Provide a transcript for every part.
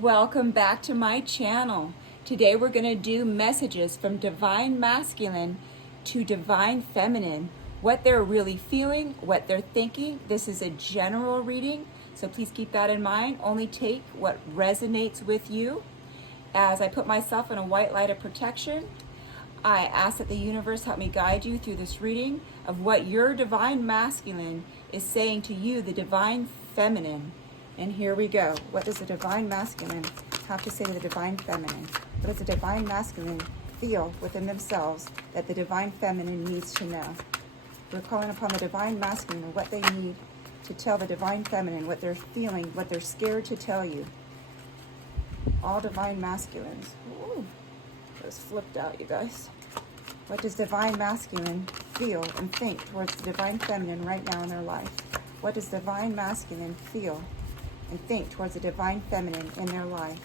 Welcome back to my channel. Today we're going to do messages from Divine Masculine to Divine Feminine. What they're really feeling, what they're thinking. This is a general reading, so please keep that in mind. Only take what resonates with you. As I put myself in a white light of protection, I ask that the universe help me guide you through this reading of what your Divine Masculine is saying to you, the Divine Feminine. And here we go. What does the Divine Masculine have to say to the Divine Feminine? What does the Divine Masculine feel within themselves that the Divine Feminine needs to know? We're calling upon the Divine Masculine and what they need to tell the Divine Feminine, what they're feeling, what they're scared to tell you. All Divine Masculines. Ooh, those flipped out, you guys. What does Divine Masculine feel and think towards the Divine Feminine right now in their life? What does Divine Masculine feel and think towards the Divine Feminine in their life?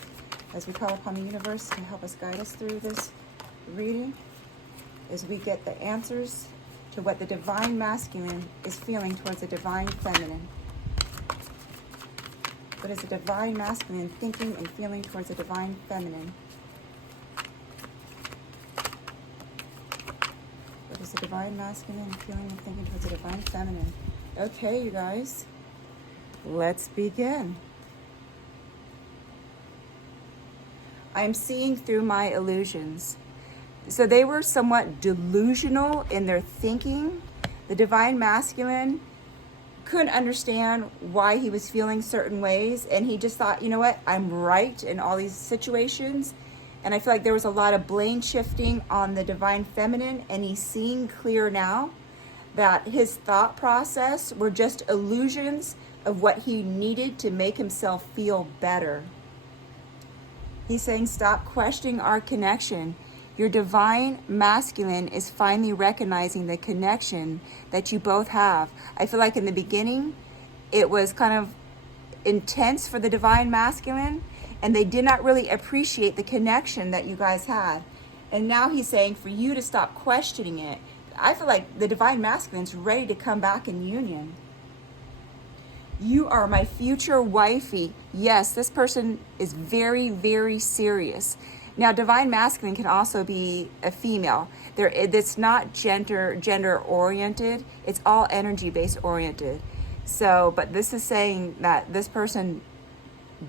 As we call upon the universe to help us guide us through this reading, as we get the answers to what the Divine Masculine is feeling towards the Divine Feminine. What is the Divine Masculine thinking and feeling towards the Divine Feminine? What is the Divine Masculine feeling and thinking towards the Divine Feminine? Okay, you guys, let's begin. I'm seeing through my illusions. So they were somewhat delusional in their thinking. The Divine Masculine couldn't understand why he was feeling certain ways, and he just thought, you know what, I'm right in all these situations. And I feel like there was a lot of blame shifting on the Divine Feminine, and he's seeing clear now that his thought process were just illusions of what he needed to make himself feel better. He's saying, stop questioning our connection. Your Divine Masculine is finally recognizing the connection that you both have. I feel like in the beginning, it was kind of intense for the Divine Masculine, and they did not really appreciate the connection that you guys had. And now he's saying for you to stop questioning it. I feel like the Divine Masculine's ready to come back in union. You are my future wifey. Yes, this person is very, very serious. Now, Divine Masculine can also be a female. It's not gender oriented. It's all energy based oriented. So, but this is saying that this person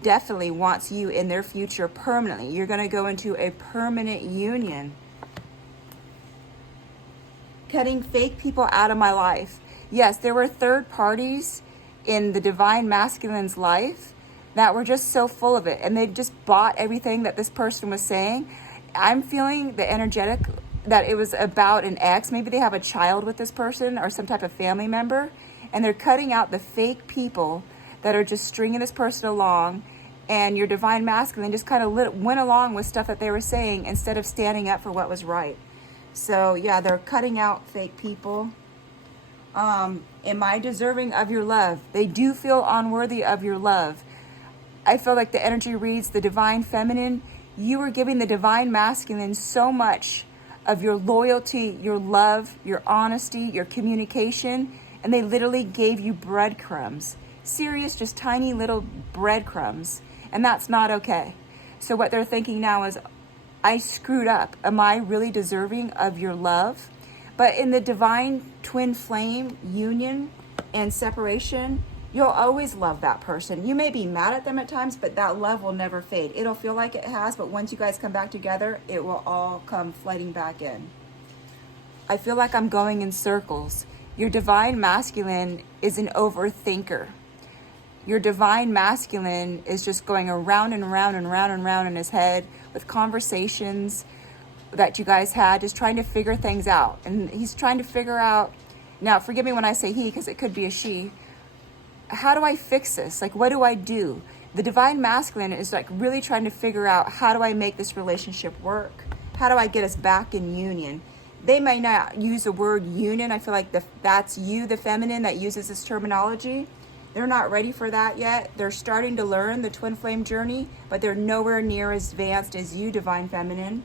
definitely wants you in their future permanently. You're going to go into a permanent union. Cutting fake people out of my life. Yes, there were third parties in the Divine Masculine's life that were just so full of it, and they just bought everything that this person was saying. I'm feeling the energetic that it was about an ex. Maybe they have a child with this person or some type of family member, and they're cutting out the fake people that are just stringing this person along, and your Divine Masculine just kind of went along with stuff that they were saying instead of standing up for what was right. So yeah, they're cutting out fake people. Am I deserving of your love? They do feel unworthy of your love. I feel like the energy reads the Divine Feminine. You were giving the Divine Masculine so much of your loyalty, your love, your honesty, your communication, and they literally gave you breadcrumbs. Serious, just tiny little breadcrumbs. And that's not okay. So what they're thinking now is, I screwed up. Am I really deserving of your love? But in the Divine Twin Flame union and separation, you'll always love that person. You may be mad at them at times, but that love will never fade. It'll feel like it has, but once you guys come back together, it will all come flooding back in. I feel like I'm going in circles. Your Divine Masculine is an overthinker. Your Divine Masculine is just going around and around and around and around in his head with conversations that you guys had, just trying to figure things out. And he's trying to figure out, now forgive me when I say he, because it could be a she, how do I fix this? Like, what do I do? The Divine Masculine is like really trying to figure out, how do I make this relationship work? How do I get us back in union? They may not use the word union. I feel like that's you, the feminine, that uses this terminology. They're not ready for that yet. They're starting to learn the twin flame journey, but they're nowhere near as advanced as you, Divine Feminine.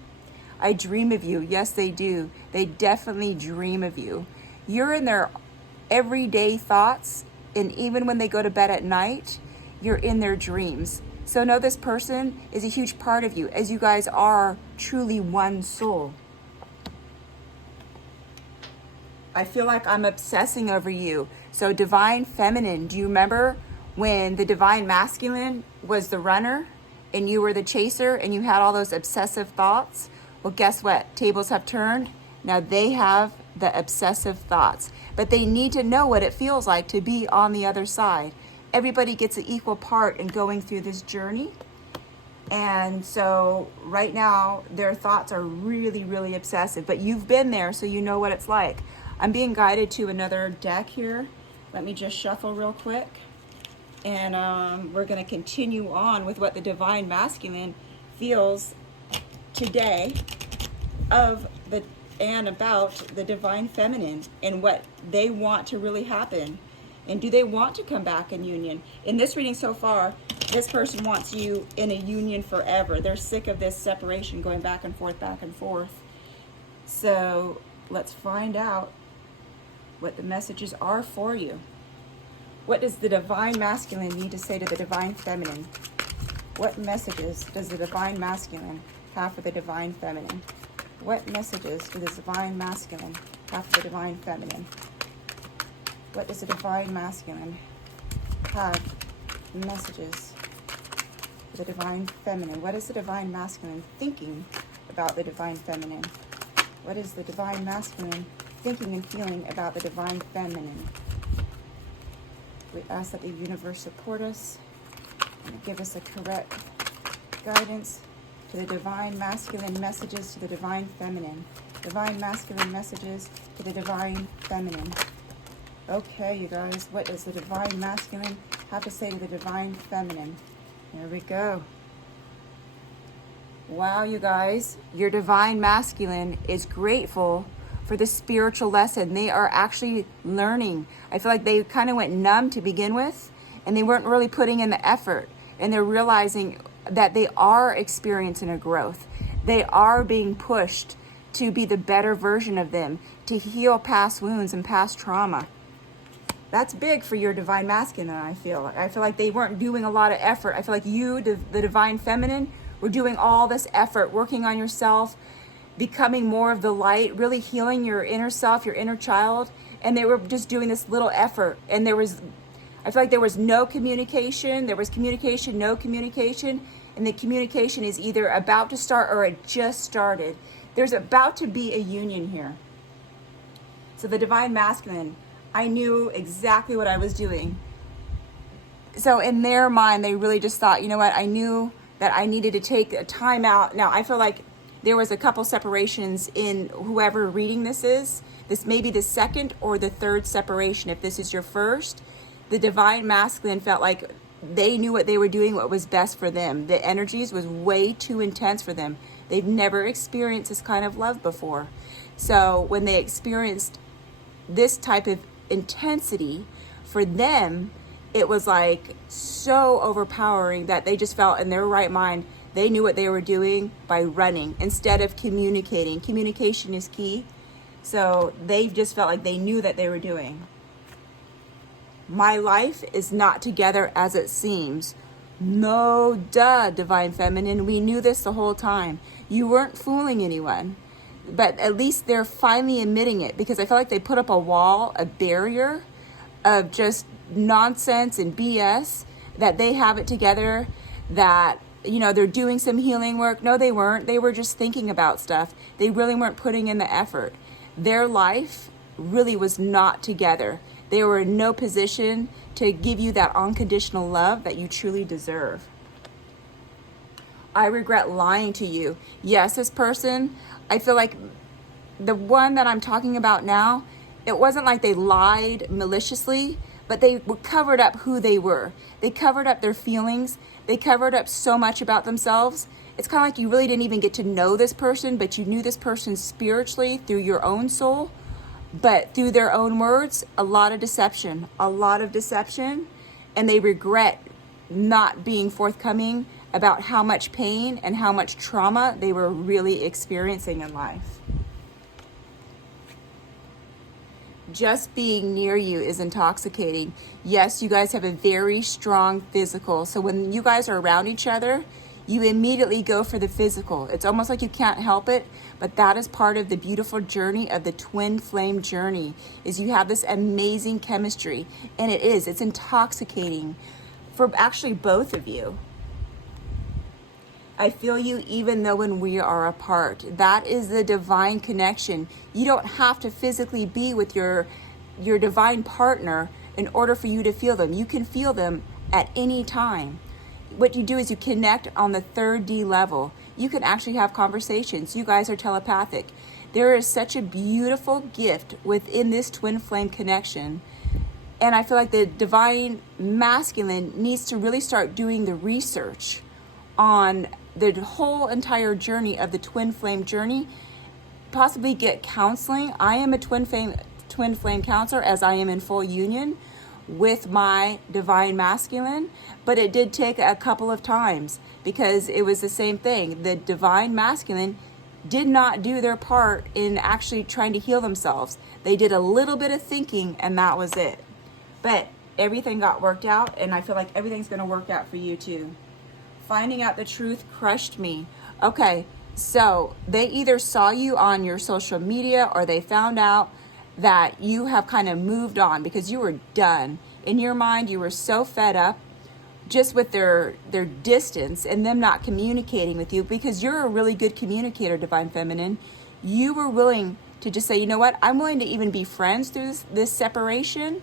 I dream of you. Yes, they do. They definitely dream of you. You're in their everyday thoughts, and even when they go to bed at night, you're in their dreams. So know this person is a huge part of you, as you guys are truly one soul. I feel like I'm obsessing over you. So divine feminine, do you remember when the divine masculine was the runner and you were the chaser and you had all those obsessive thoughts? Well, guess what? Tables have turned. Now they have the obsessive thoughts, but they need to know what it feels like to be on the other side. Everybody gets an equal part in going through this journey. And so right now their thoughts are really, really obsessive, but you've been there, so you know what it's like. I'm being guided to another deck here. Let me just shuffle real quick. And we're going to continue on with what the divine masculine feels today and about the divine feminine and what they want to really happen. And do they want to come back in union? In this reading so far, this person wants you in a union forever. They're sick of this separation going back and forth, back and forth. So let's find out what the messages are for you. What does the divine masculine need to say to the divine feminine? What messages does the divine masculine have for the divine feminine? What messages does the divine masculine have for the divine feminine? What does the divine masculine have messages for the divine feminine? What is the divine masculine thinking about the divine feminine? What is the divine masculine thinking and feeling about the divine feminine? We ask that the universe support us and give us a correct guidance to the divine masculine messages to the divine feminine. Divine masculine messages to the divine feminine. Okay, you guys, what does the divine masculine have to say to the divine feminine? Here we go. Wow, you guys, your divine masculine is grateful for the spiritual lesson. They are actually learning. I feel like they kind of went numb to begin with, and they weren't really putting in the effort, and they're realizing that they are experiencing a growth. They are being pushed to be the better version of them, to heal past wounds and past trauma. That's big for your divine masculine, I feel. I feel like they weren't doing a lot of effort. I feel like you, the divine feminine, were doing all this effort, working on yourself, becoming more of the light, really healing your inner self, your inner child. And they were just doing this little effort. And I feel like there was no communication. There was communication, no communication. And the communication is either about to start or it just started. There's about to be a union here. So the divine masculine, I knew exactly what I was doing. So in their mind, they really just thought, you know what, I knew that I needed to take a time out. Now, I feel like there was a couple separations in whoever reading this is. This may be the second or the third separation. If this is your first, the divine masculine felt like they knew what they were doing, what was best for them. The energies was way too intense for them. They've never experienced this kind of love before. So when they experienced this type of intensity, for them, it was like so overpowering that they just felt in their right mind, they knew what they were doing by running instead of communicating. Communication is key. So they just felt like they knew that they were doing. My life is not together as it seems. No, duh, divine feminine. We knew this the whole time. You weren't fooling anyone. But at least they're finally admitting it, because I feel like they put up a wall, a barrier of just nonsense and BS, that they have it together, that, you know, they're doing some healing work. No, they weren't. They were just thinking about stuff. They really weren't putting in the effort. Their life really was not together. They were in no position to give you that unconditional love that you truly deserve. I regret lying to you. Yes, this person, I feel like the one that I'm talking about now, it wasn't like they lied maliciously, but they covered up who they were. They covered up their feelings. They covered up so much about themselves. It's kind of like you really didn't even get to know this person, but you knew this person spiritually through your own soul, but through their own words, a lot of deception, and they regret not being forthcoming about how much pain and how much trauma they were really experiencing in life. just being near you is intoxicating. Yes, you guys have a very strong physical. So when you guys are around each other, you immediately go for the physical. It's almost like you can't help it, but that is part of the beautiful journey of the twin flame journey, is you have this amazing chemistry. And it's intoxicating for actually both of you. I feel you even though when we are apart. That is the divine connection. You don't have to physically be with your divine partner in order for you to feel them. You can feel them at any time. What you do is you connect on the 3D level. You can actually have conversations. You guys are telepathic. There is such a beautiful gift within this twin flame connection. And I feel like the divine masculine needs to really start doing the research on the whole entire journey of the twin flame journey, possibly get counseling. I am a twin flame counselor, as I am in full union with my divine masculine, but it did take a couple of times because it was the same thing. The divine masculine did not do their part in actually trying to heal themselves. They did a little bit of thinking and that was it. But everything got worked out, and I feel like everything's going to work out for you too. Finding out the truth crushed me. Okay, so they either saw you on your social media or they found out that you have kind of moved on because you were done. In your mind, you were so fed up just with their distance and them not communicating with you, because you're a really good communicator, Divine Feminine. You were willing to just say, you know what, I'm willing to even be friends through this separation,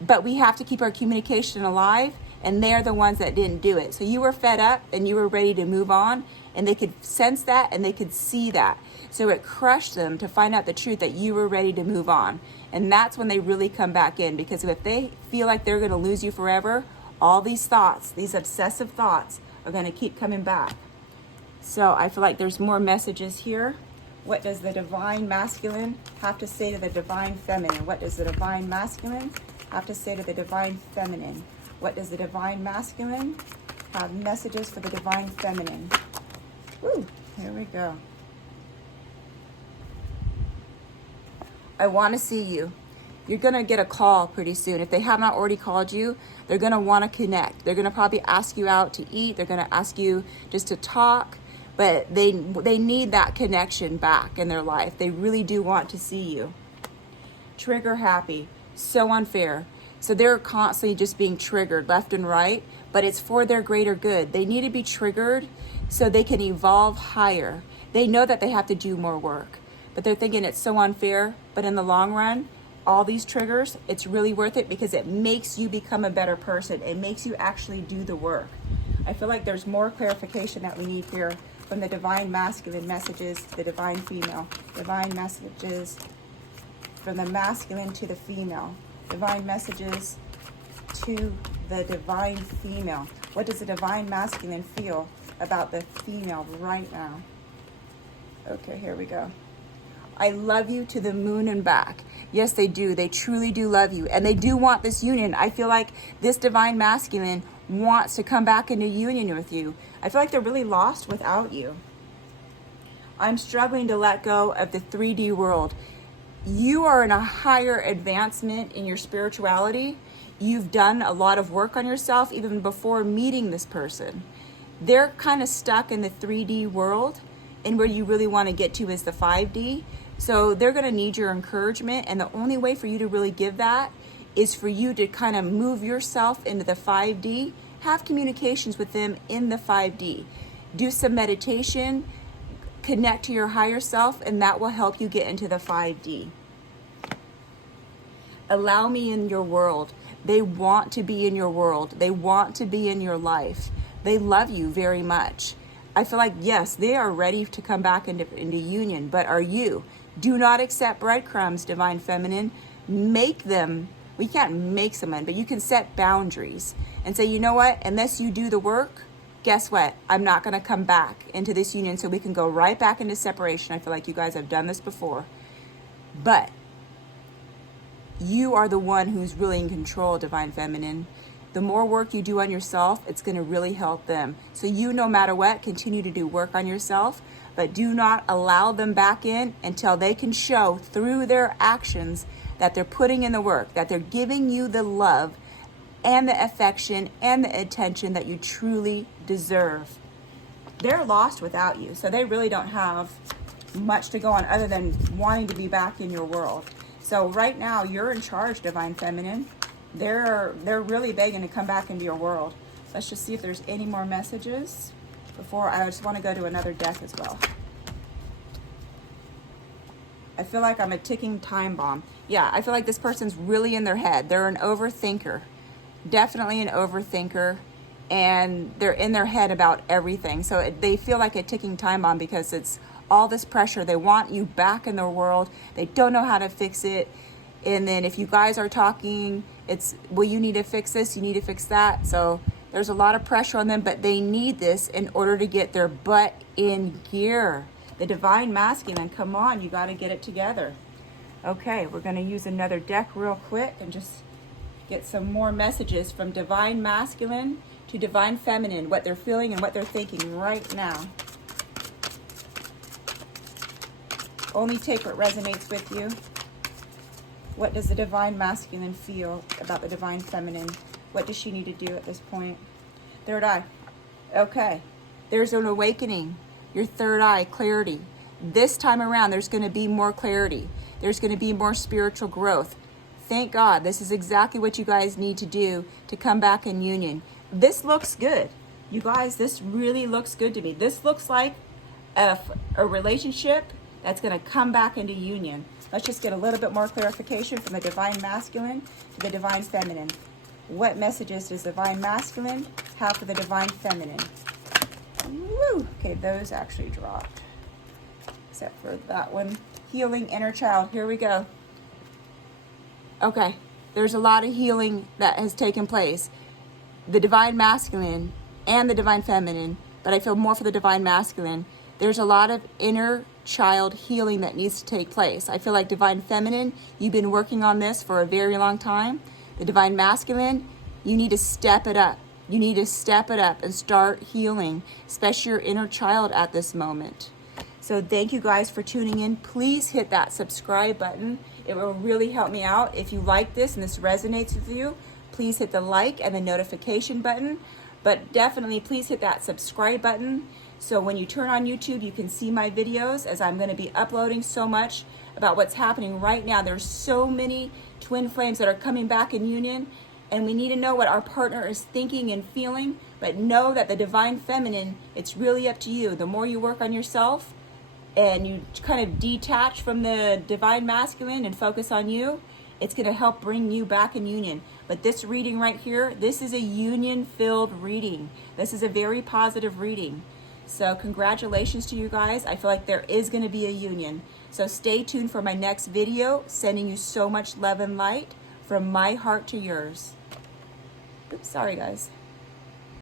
but we have to keep our communication alive. And they're the ones that didn't do it. So you were fed up and you were ready to move on, and they could sense that and they could see that. So it crushed them to find out the truth that you were ready to move on. And that's when they really come back in, because if they feel like they're going to lose you forever, all these thoughts, these obsessive thoughts, are going to keep coming back. So I feel like there's more messages here. What does the divine masculine have to say to the divine feminine? What does the divine masculine have to say to the divine feminine? What does the divine masculine have messages for the divine feminine? Woo, here we go. I want to see you. You're going to get a call pretty soon. If they have not already called you, they're going to want to connect. They're going to probably ask you out to eat. They're going to ask you just to talk. But they need that connection back in their life. They really do want to see you. Trigger happy. So unfair. So they're constantly just being triggered left and right, but it's for their greater good. They need to be triggered so they can evolve higher. They know that they have to do more work, but they're thinking it's so unfair. But in the long run, all these triggers, it's really worth it because it makes you become a better person. It makes you actually do the work. I feel like there's more clarification that we need here from the divine masculine messages, the divine female. Divine messages from the masculine to the female. Divine messages to the divine female. What does the divine masculine feel about the female right now? Okay, here we go. I love you to the moon and back. Yes, they do. They truly do love you. And they do want this union. I feel like this divine masculine wants to come back into union with you. I feel like they're really lost without you. I'm struggling to let go of the 3D world. You are in a higher advancement in your spirituality. You've done a lot of work on yourself even before meeting this person. They're kind of stuck in the 3D world, and where you really want to get to is the 5D. So they're going to need your encouragement, and the only way for you to really give that is for you to kind of move yourself into the 5D, have communications with them in the 5D. Do some meditation, connect to your higher self, and that will help you get into the 5D. Allow me in your world. They want to be in your world. They want to be in your life. They love you very much. I feel like, yes, they are ready to come back into union, but are you? Do not accept breadcrumbs, Divine Feminine. Make them. We can't make someone, but you can set boundaries and say, you know what, unless you do the work, guess what? I'm not going to come back into this union, so we can go right back into separation. I feel like you guys have done this before. But you are the one who's really in control, Divine Feminine. The more work you do on yourself, it's going to really help them. So you, no matter what, continue to do work on yourself, but do not allow them back in until they can show through their actions that they're putting in the work, that they're giving you the love and the affection and the attention that you truly deserve. They're lost without you, so they really don't have much to go on other than wanting to be back in your world. So right now, you're in charge, Divine Feminine. They're really begging to come back into your world. Let's just see if there's any more messages before I just want to go to another deck as well. I feel like I'm a ticking time bomb. Yeah, I feel like this person's really in their head. They're an overthinker. Definitely an overthinker. And they're in their head about everything. So they feel like a ticking time bomb because it's all this pressure. They want you back in their world. They don't know how to fix it. And then if you guys are talking, it's, well, you need to fix this, you need to fix that. So there's a lot of pressure on them, but they need this in order to get their butt in gear. The Divine Masculine, come on, you got to get it together. Okay, we're going to use another deck real quick and just get some more messages from Divine Masculine to Divine Feminine, what they're feeling and what they're thinking right now. Only take what resonates with you. What does the Divine Masculine feel about the Divine Feminine? What does she need to do at this point? Third eye. Okay. There's an awakening. Your third eye, clarity. This time around, there's going to be more clarity. There's going to be more spiritual growth. Thank God. This is exactly what you guys need to do to come back in union. This looks good. You guys, this really looks good to me. This looks like a relationship that's going to come back into union. Let's just get a little bit more clarification from the Divine Masculine to the Divine Feminine. What messages does Divine Masculine have for the Divine Feminine? Woo! Okay, those actually dropped. Except for that one. Healing inner child. Here we go. Okay, there's a lot of healing that has taken place. The Divine Masculine and the Divine Feminine, but I feel more for the Divine Masculine. There's a lot of inner child healing that needs to take place. I feel like Divine Feminine, you've been working on this for a very long time. The Divine Masculine, you need to step it up. You need to step it up and start healing, especially your inner child at this moment. So thank you guys for tuning in. Please hit that subscribe button. It will really help me out. If you like this and this resonates with you, please hit the like and the notification button. But definitely please hit that subscribe button. So when you turn on YouTube, you can see my videos, as I'm going to be uploading so much about what's happening right now. There's so many twin flames that are coming back in union, and we need to know what our partner is thinking and feeling, but know that the Divine Feminine, it's really up to you. The more you work on yourself and you kind of detach from the Divine Masculine and focus on you, it's going to help bring you back in union. But this reading right here, this is a union-filled reading. This is a very positive reading. So congratulations to you guys. I feel like there is going to be a union. So stay tuned for my next video, sending you so much love and light from my heart to yours. Oops, sorry guys.